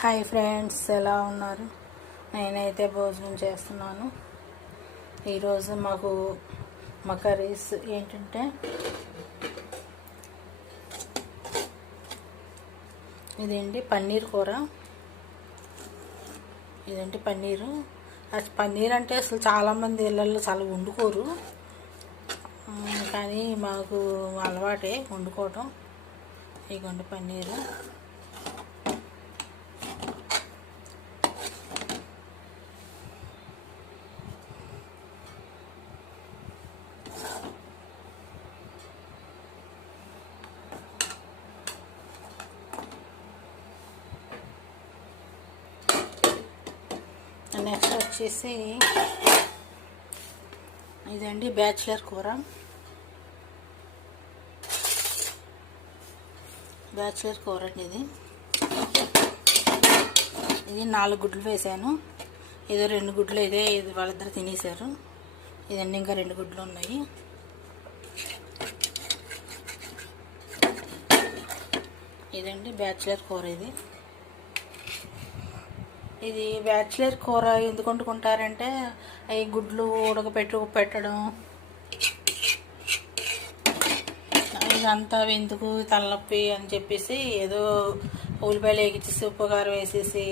Hi friends, ఎలా ఉన్నారు? నేనైతే భోజనం చేస్తున్నాను. ఈరోజు మా కర్రీస్ ఏంటంటే ఇదేంటి పన్నీర్ కూర. ఇదేంటి పన్నీరు. పన్నీర్ అంటే అసలు చాలామంది ఇళ్ళల్లో చాలా వండుకోరు, కానీ మాకు అలవాటే వండుకోవటం. ఇదిగోండి పన్నీరు. నెక్స్ట్ వచ్చేసి ఇదండి బ్యాచిలర్ కూర. అండి ఇది 4 గుడ్లు వేసాను. ఏదో 2 గుడ్లు ఇది వాళ్ళిద్దరు తినేసారు. ఇదండి ఇంకా 2 గుడ్లు ఉన్నాయి. ఇదండి బ్యాచిలర్ కూర. ఇది బ్యాచిలర్ కూర ఎందుకు వండుకుంటారంటే అవి గుడ్లు పెట్టడం ఇదంతా ఎందుకు తలనొప్పి అని చెప్పేసి ఏదో ఉల్లిపాయలు వేగించేసి ఉప్పు కారం వేసేసి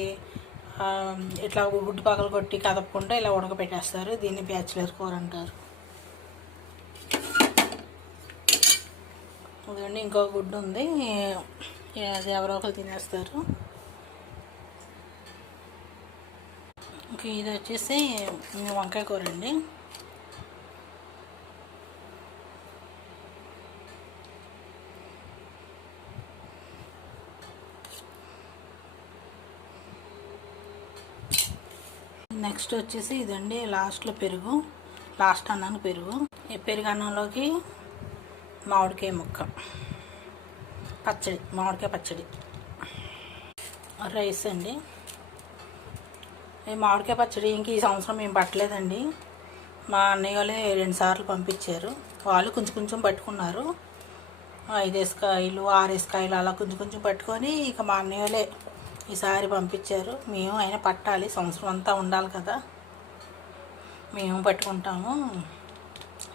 ఇట్లా గుడ్డు పగలు కొట్టి కదపకుండా ఇలా ఉడకపెట్టేస్తారు. దీన్ని బ్యాచిలర్ కూర అంటారు. ఇదండి ఇంకో గుడ్డు ఉంది, అది ఎవరో ఒకరు తినేస్తారు. ఇది వచ్చేసి వంకాయ కూర అండి. నెక్స్ట్ వచ్చేసి ఇదండి లాస్ట్లో పెరుగు. లాస్ట్ అన్నాను పెరుగు. ఈ పెరుగు అన్నంలోకి మామిడికాయ ముక్క పచ్చడి, మామిడికాయ పచ్చడి. రైస్ అండి. ఈ మామిడికాయ పచ్చడి ఇంక ఈ సంవత్సరం మేము పట్టలేదండి. మా అన్నయ్య వాళ్ళే 2 సార్లు పంపించారు. వాళ్ళు కొంచెం పట్టుకున్నారు. 5 కాయలు 6 కాయలు అలా కొంచెం పట్టుకొని ఇక మా అన్నయ్య వాళ్ళే ఈసారి పంపించారు. మేము అయినా పట్టాలి, సంవత్సరం అంతా ఉండాలి కదా. మేము పట్టుకుంటాము,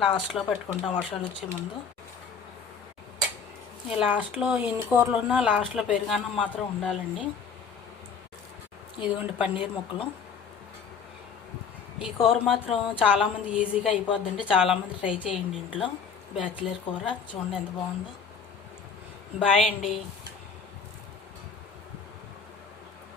లాస్ట్లో పట్టుకుంటాం వర్షాలు వచ్చే ముందు. ఈ లాస్ట్లో ఎన్ని కూరలు ఉన్నా లాస్ట్లో పెరుగన్నం మాత్రం ఉండాలండి. ఇదిగోండి పన్నీర్ ముక్కలు. ఈ కూర మాత్రం చాలామంది ఈజీగా అయిపోద్దండి. చాలామంది ట్రై చేయండి ఇంట్లో బ్యాచిలర్ కూర. చూడండి ఎంత బాగుందో. బాయ్ అండి.